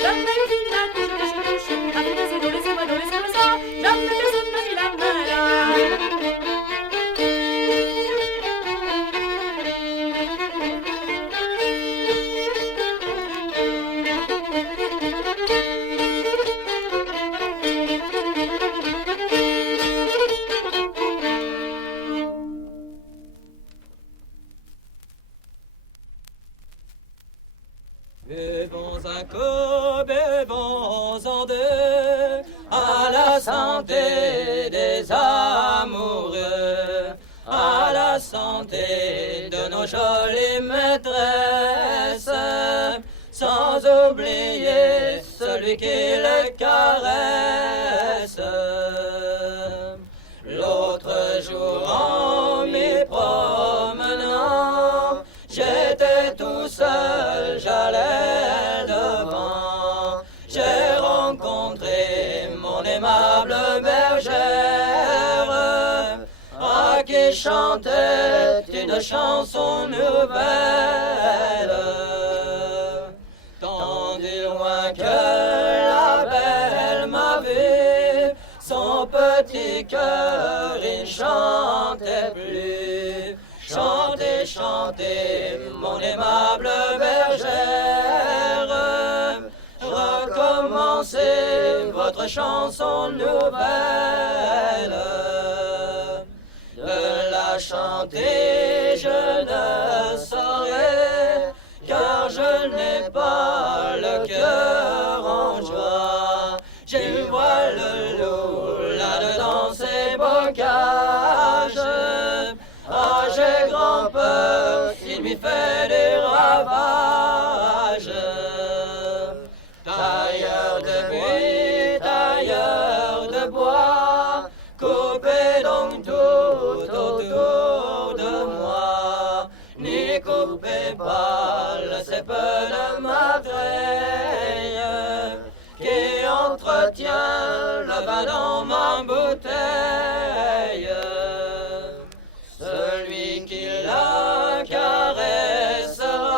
jamais vu la touche, touche, touche, avec les oiseaux, les oiseaux, les oiseaux, jamais personne n'a mis la main là. Buvons un coup, buvons-en deux, à la santé des amoureux, à la santé de nos jolies maîtresses, sans oublier celui qui les caresse. L'autre jour en m'y promenant, j'étais tout seul, j'allais devant. J'ai rencontré mon aimable bergère, à qui chantait une chanson nouvelle. Tant du loin que la belle m'a vu, son petit cœur il chantait plus. Chantez, chantez, mon aimable bergère, recommencez votre chanson nouvelle. De la chanter je ne saurais, car je n'ai pas le cœur en joie. J'ai vois le loup là-dedans ses bocages. Ah, j'ai grand peur qu'il m'y fait des ravages. Tailleur de buis, tailleur de bois, coupez donc tout autour de moi. N'y coupez pas le cèpe de ma treille, qui entretient le vin dans ma bouteille. Celui qui la caressera,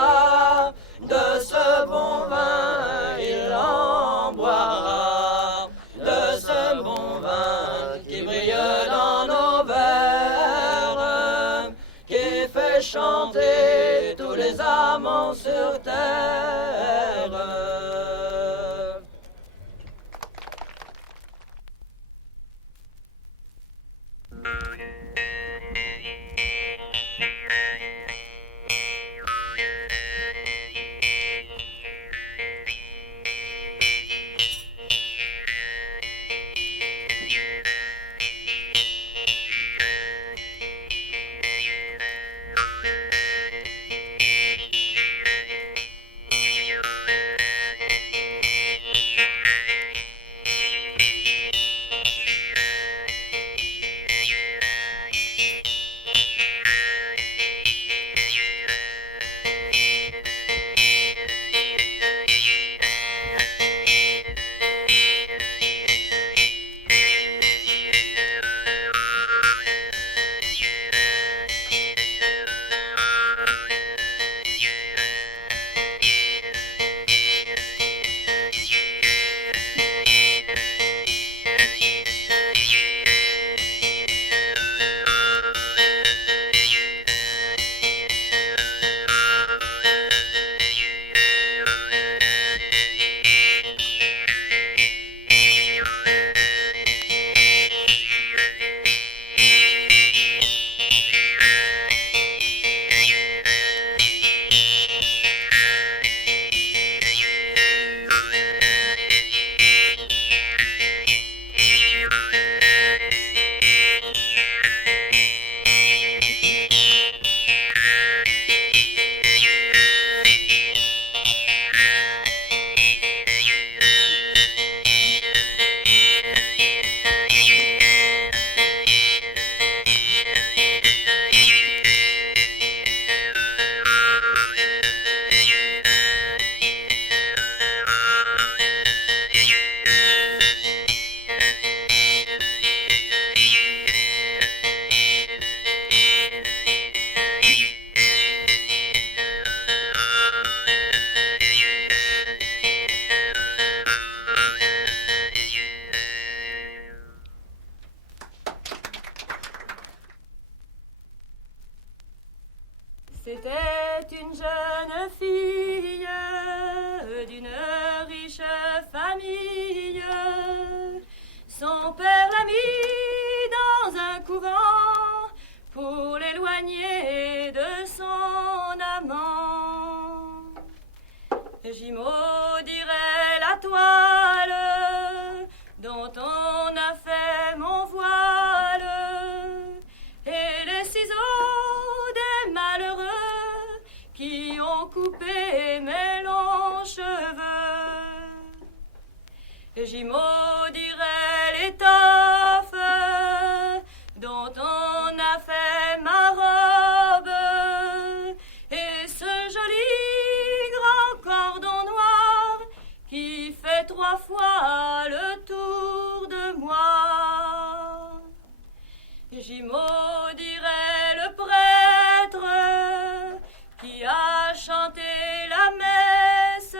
de ce bon vin il en boira, de ce bon vin qui brille dans nos verres, qui fait chanter tous les amants sur terre. Son père l'a mis dans un couvent pour l'éloigner de son amant. J'y maudirai la toile dont on a fait mon voile et les ciseaux des malheureux qui ont coupé mes longs cheveux. J'y maudirai l'étoffe dont on a fait ma robe et ce joli grand cordon noir qui fait 3 fois le tour de moi. J'y maudirai le prêtre qui a chanté la messe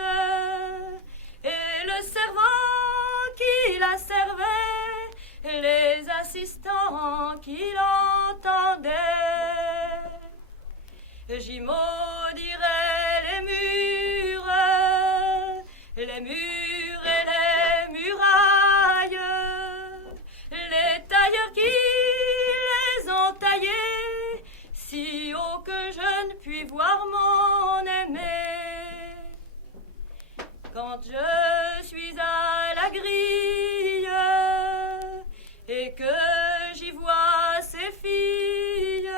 et le servant qui la servait, les assistants qui l'entendaient. J'y maudirai les murs et les murailles, les tailleurs qui les ont taillés si haut que je ne puis voir mon aimé. Quand je suis à la grille et que j'y vois ces filles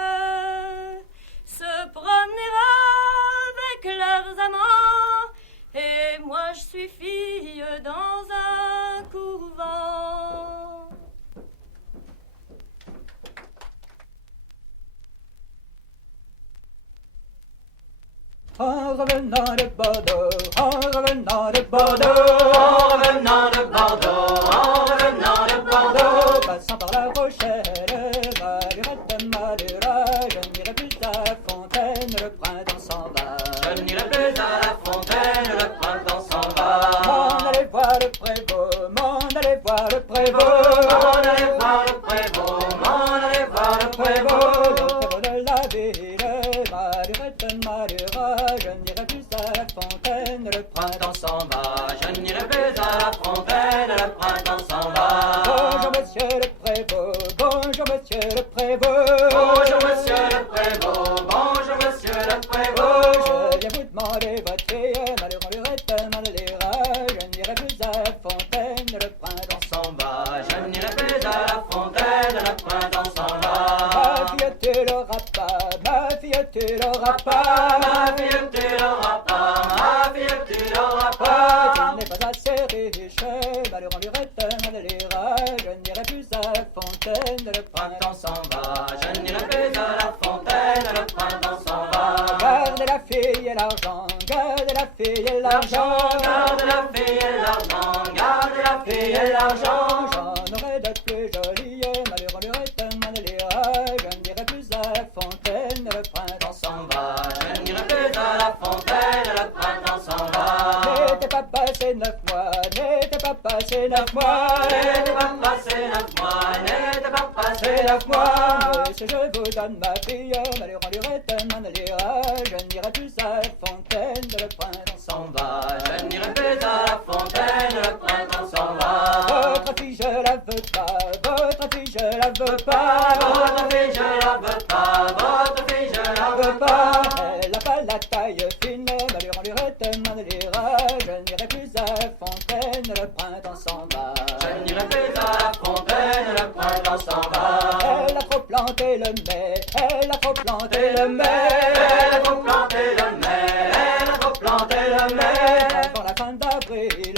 se promener avec leurs amants, et moi je suis fille dans un couvent. En revenant de Bordeaux, en revenant de Bordeaux, En revenant de Bordeaux, en revenant de Bordeaux, passant par la Rochelle, Malurette, Malura, je n'irai plus à la fontaine, le printemps s'en va. je n'irai plus à la fontaine, le printemps s'en va. M'en allez voir le prévôt, m'en allez voir le prévôt, M'en allez voir le prévôt, m'en allez voir le prévôt. le prévôt de la ville, Malurette, Malura, je n'irai plus à la fontaine, le Printemps s'en va, je n'irai plus à la fontaine, le printemps s'en va. Bonjour monsieur le prévôt, bonjour monsieur le prévôt. Bonjour monsieur le prévôt, bonjour monsieur le prévôt. Je viens vous demander votre fille, Malurette, Malura, je n'irai plus à la fontaine, le printemps S'en va, je n'irai plus à la fontaine, le printemps s'en va. ma fille tu l'auras pas, ma fille tu l'auras pas, Ma fille tu l'auras pas, ma fille tu l'auras tu pas. n'es pas assez riche, Malurette, Malura, je n'irai plus à la fontaine, le Printemps printemps s'en va, je n'irai plus à la fontaine, le printemps s'en va. Gardez la fille et l'argent, gardez la fille et l'argent, Garde la fille et l'argent, garde la fille et l'argent. j'en aurai de plus jolies, Malurette, Malura, je n'irai plus à la fontaine, le printemps S'en va, je n'irai plus à la fontaine, le printemps s'en va. n'était pas passé 9 mois, n'était pas passé 9 mois, N'était pas passé 9 mois, n'était pas passé 9 mois. monsieur, je vous donne ma fille, Malurette, Malura, je n'irai plus à la fontaine, le printemps S'en va, je n'irai plus à la fontaine, le printemps s'en va. votre fille je la veux pas, votre fille je la veux pas, Votre fille je la veux pas, votre fille je la veux pas. elle a pas la taille fine, Malurette, Malura, je n'irai plus à la fontaine, le printemps s'en va. Je n'irai plus à la fontaine, le printemps s'en va. Elle a trop planté le mai, elle a trop planté le mai, Elle a trop planté le mai, elle a trop planté le mai. avant la fin d'avril,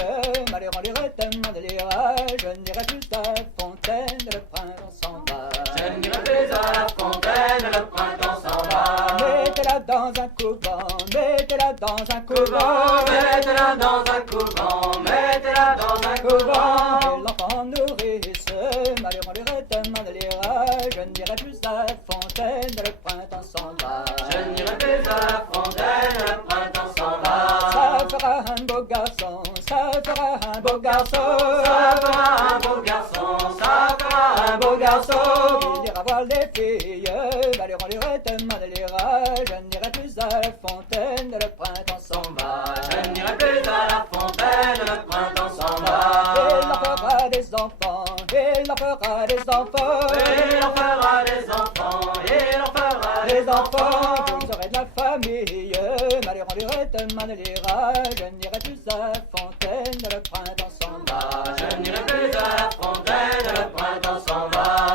Malurette, Malura, je n'irai plus à la fontaine, le printemps s'en va. Je n'irai plus à la fontaine, le printemps s'en va. Mettez-la dans un couvent, mettez-la dans un couvent, Mettez-la dans un couvent, mettez-la dans un couvent. et l'enfant nourrice, Malurette, Malura, je n'irai plus à la fontaine, le printemps s'en va. Je n'irai plus à la fontaine, le printemps s'en va. Ça fera un beau garçon, ça fera un beau garçon, Ça fera un beau garçon, ça fera un beau garçon. il ira voir les filles, Malurette, Malura, je n'irai plus à la fontaine, le printemps s'en va. Je n'irai plus à la fontaine, le printemps s'en va. Il en fera des enfants, il fera des enfants. Il en fera des enfants, il en fera Les enfants, vous serez de la famille. Malheur en lurette, manelira. Je n'irai plus à Fontaine, le printemps s'en va. Je n'irai plus à la fontaine, le printemps s'en va.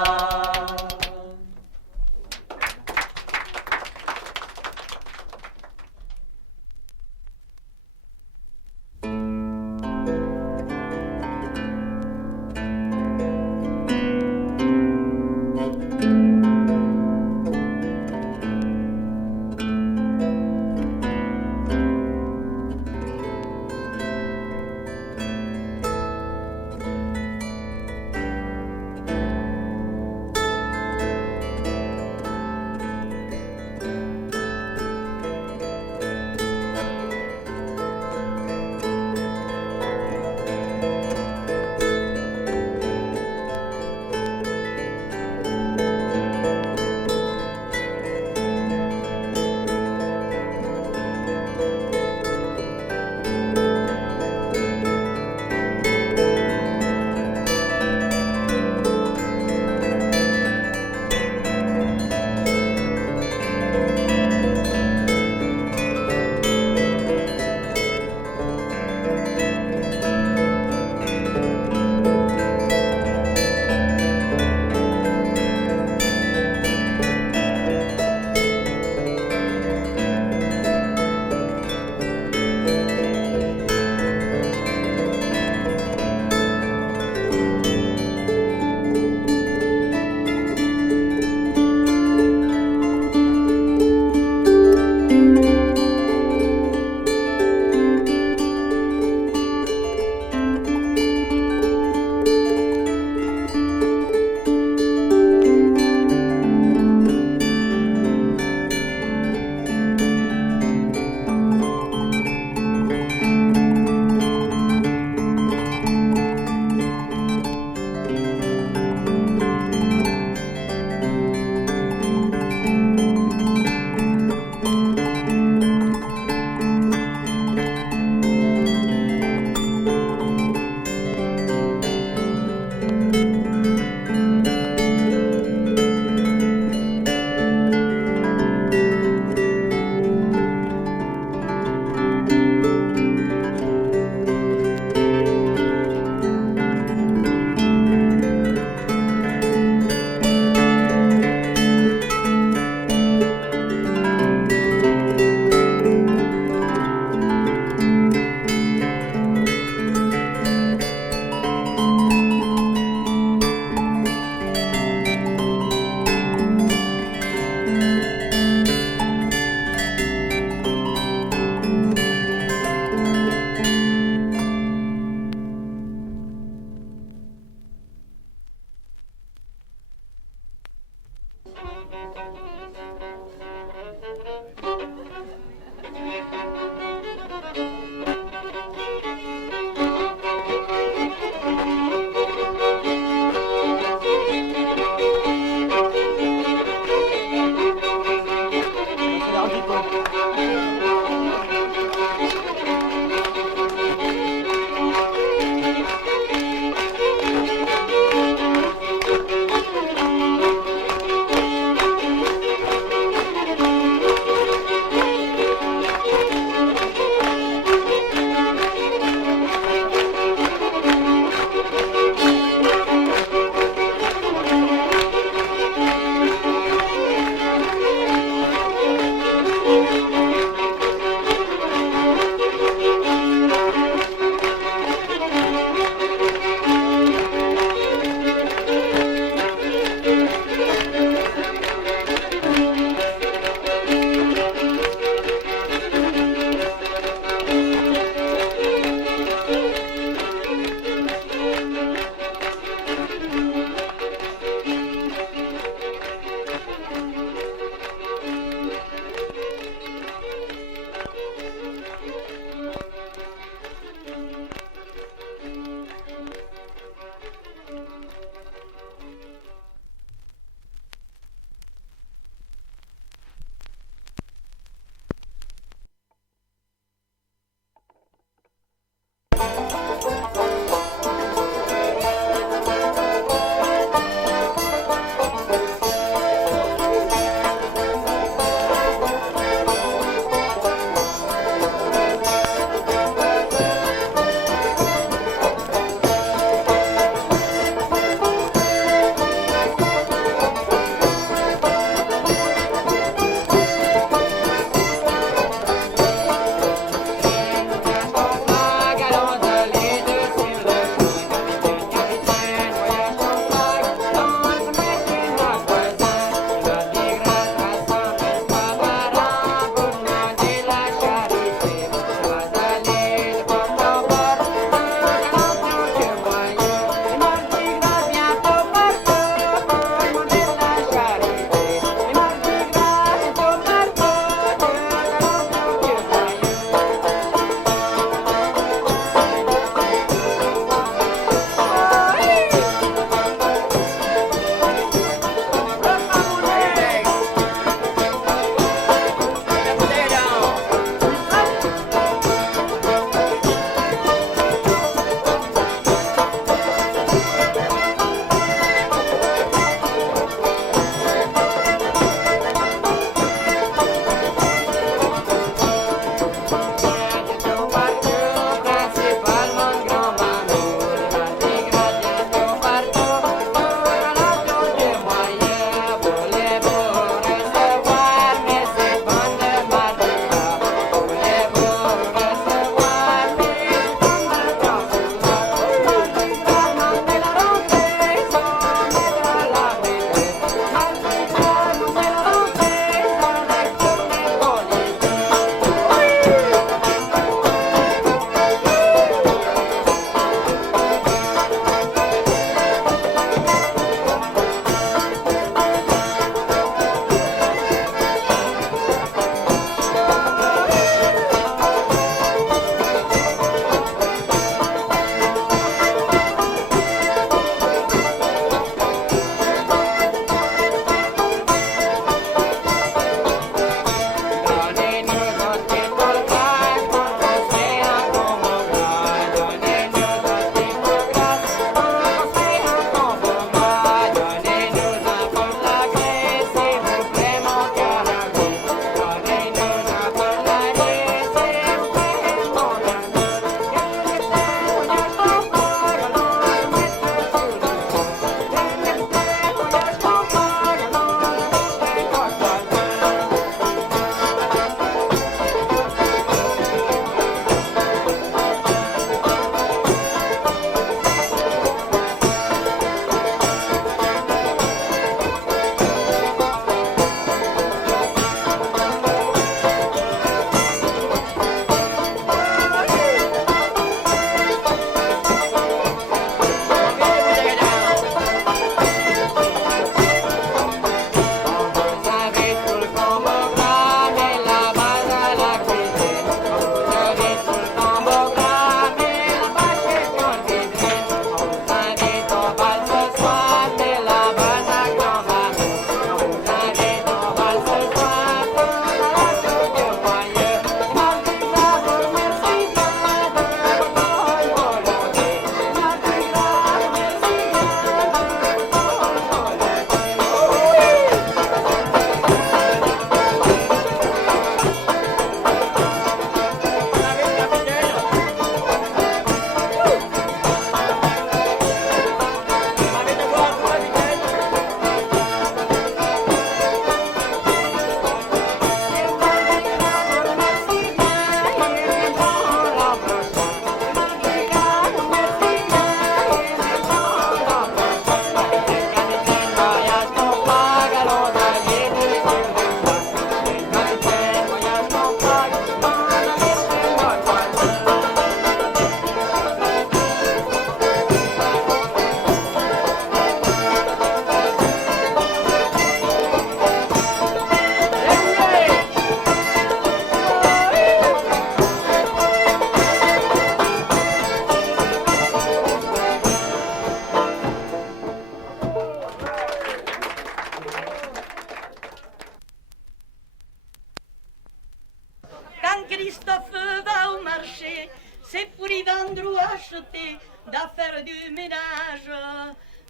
d'affaire du ménage.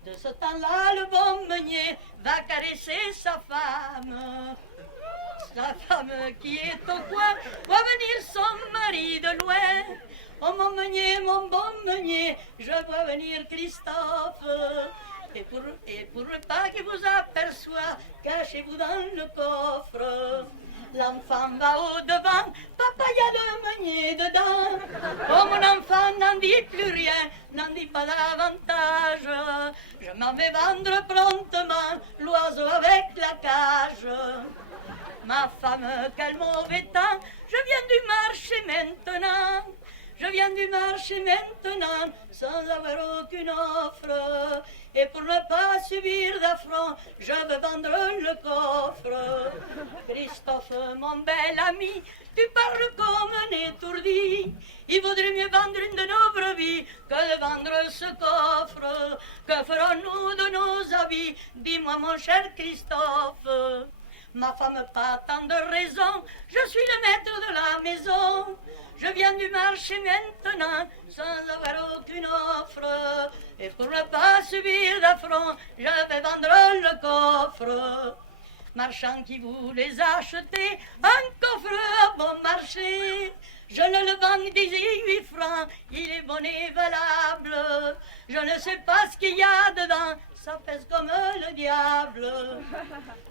De ce temps-là, le bon meunier va caresser sa femme. Sa femme qui est au coin voit venir son mari de loin. Oh mon meunier, mon bon meunier, je vois venir Christophe. Et pour pas qu'il vous aperçoit, cachez-vous dans le coffre. L'enfant va au devant, papa y a le meunier dedans. Oh mon enfant, n'en dis plus rien, n'en dis pas davantage. Je m'en vais vendre promptement l'oiseau avec la cage. Ma femme, quel mauvais temps, je viens du marché maintenant. Je viens du marché maintenant sans avoir aucune offre. Et pour ne pas subir d'affront, je veux vendre le coffre. Christophe, mon bel ami, tu parles comme un étourdi. Il vaudrait mieux vendre une de nos brebis que de vendre ce coffre. Que ferons-nous de nos habits? Dis-moi, mon cher Christophe. Ma femme, pas tant de raison, je suis le maître de la maison. Je viens du marché maintenant, sans avoir aucune offre. Et pour ne pas subir d'affront, je vais vendre le coffre. Marchand qui voulait acheter un coffre à bon marché, je ne le vends que 18 francs, il est bon et valable. Je ne sais pas ce qu'il y a dedans, ça pèse comme le diable.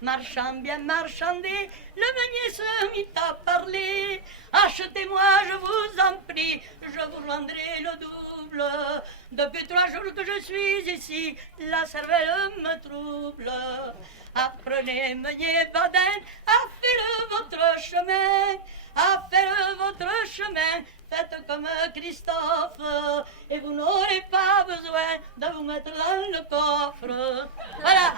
Marchand bien marchandé, le meunier se mit à parler. Achetez-moi, je vous en prie, je vous rendrai le double. Depuis 3 jours que je suis ici, la cervelle me trouble. Apprenez, meunier Badin, à faire votre chemin, à faire votre chemin. Faites comme Christophe, et vous n'aurez pas besoin de vous mettre dans le coffre. Voilà.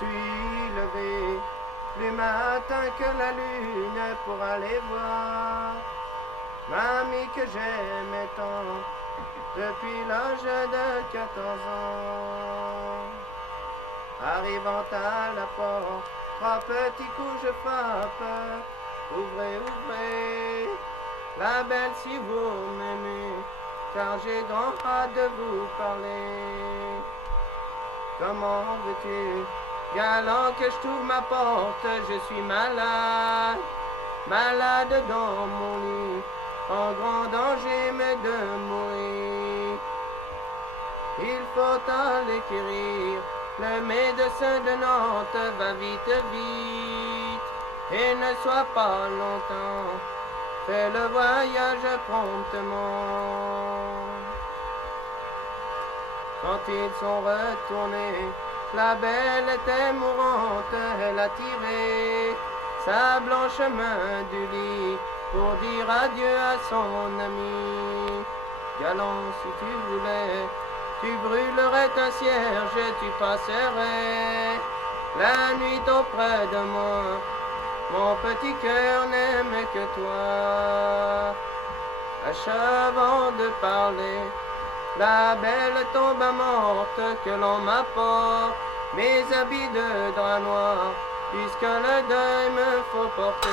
suis levé plus matin que la lune pour aller voir mamie que j'aimais tant depuis l'âge de 14 ans. Arrivant à la porte, 3 petits coups je frappe. Ouvrez, ouvrez, la belle si vous m'aimez, car j'ai grand hâte de vous parler. Comment veux-tu, galant, que je trouve ma porte? Je suis malade, malade dans mon lit, en grand danger mais de mourir. Il faut aller quérir, le médecin de Nantes va vite, vite, et ne sois pas longtemps, fais le voyage promptement. Quand ils sont retournés, la belle était mourante, elle a tiré sa blanche main du lit pour dire adieu à son ami. Galant, si tu voulais, tu brûlerais un cierge, tu passerais la nuit auprès de moi. Mon petit cœur n'aime que toi. Achevant de parler, la belle tomba morte, que l'on m'apporte mes habits de drap noir, puisque le deuil me faut porter.